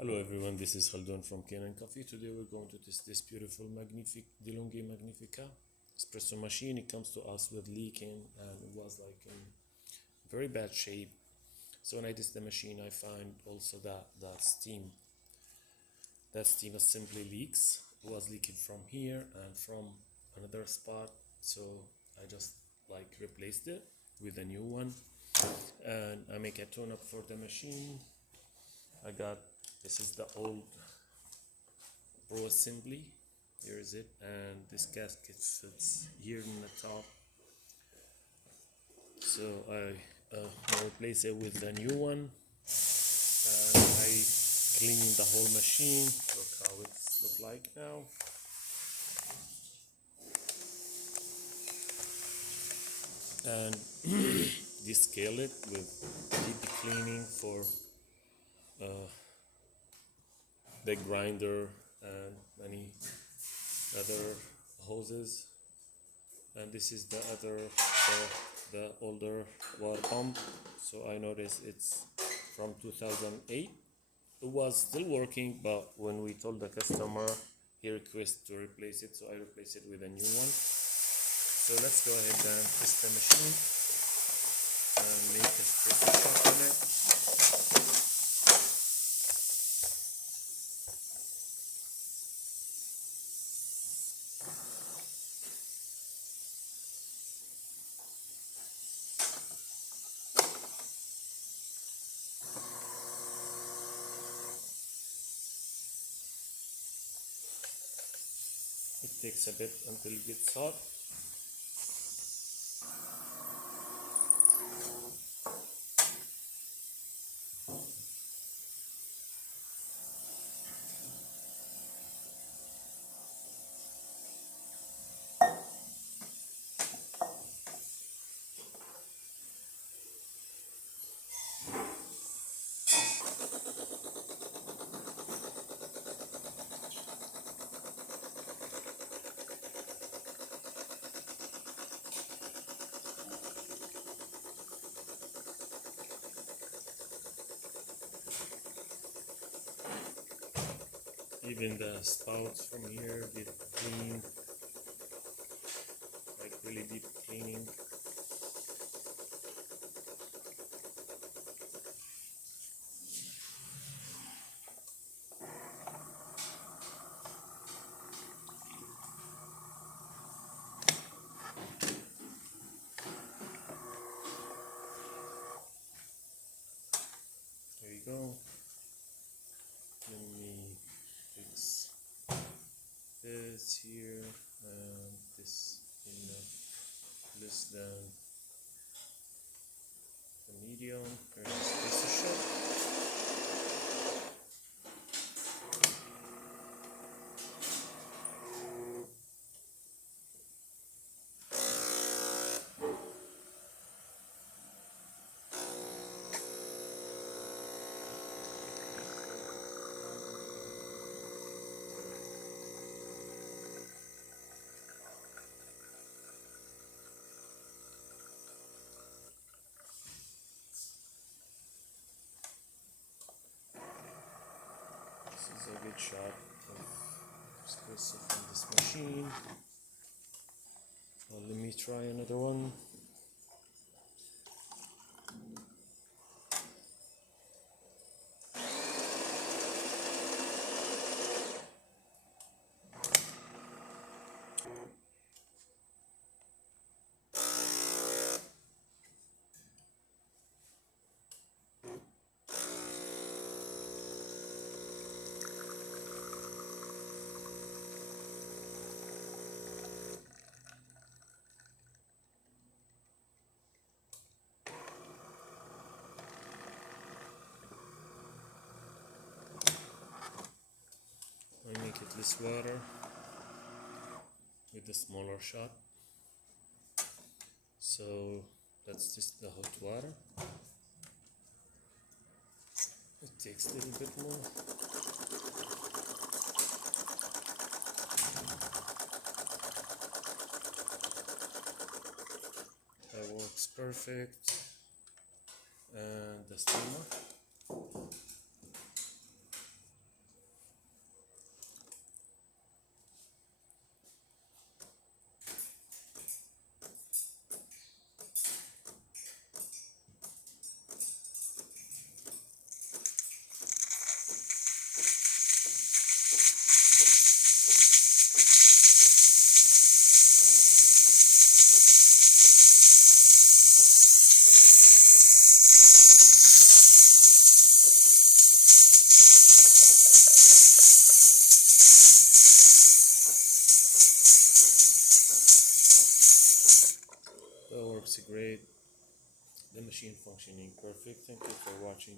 Hello everyone, this is Khaldun from Kanen Coffee. Today we're going to test this beautiful DeLonghi Magnifica espresso machine. It comes to us with leaking and it was like in very bad shape. So when I test the machine, I find also that steam assembly leaks. It was leaking from here and from another spot. So I just like replaced it with a new one, and I make a tune up for the machine. This is the old Pro assembly. Here is it, and this gasket fits here in the top. So I replace it with the new one, and I clean the whole machine. Look how it's look like now. And descale it with deep cleaning for the grinder and many other hoses. And this is the other the older water pump. So I noticed it's from 2008. It was still working, but when we told the customer, he requested to replace it, so I replaced it with a new one. So let's go ahead and test the machine and make a espresso shot on it. It takes a bit until it gets hot. Even the spouts from here get cleaned, like really deep cleaning. There you go. Let me fix this here and this in less than the medium. Here's the espresso shot. This is a good shot of espresso from this machine. Let me try another one. I make it less water with the smaller shot. So that's just the hot water. It takes a little bit more. That works perfect. And the steamer. upgrade the machine functioning perfect. Thank you for watching.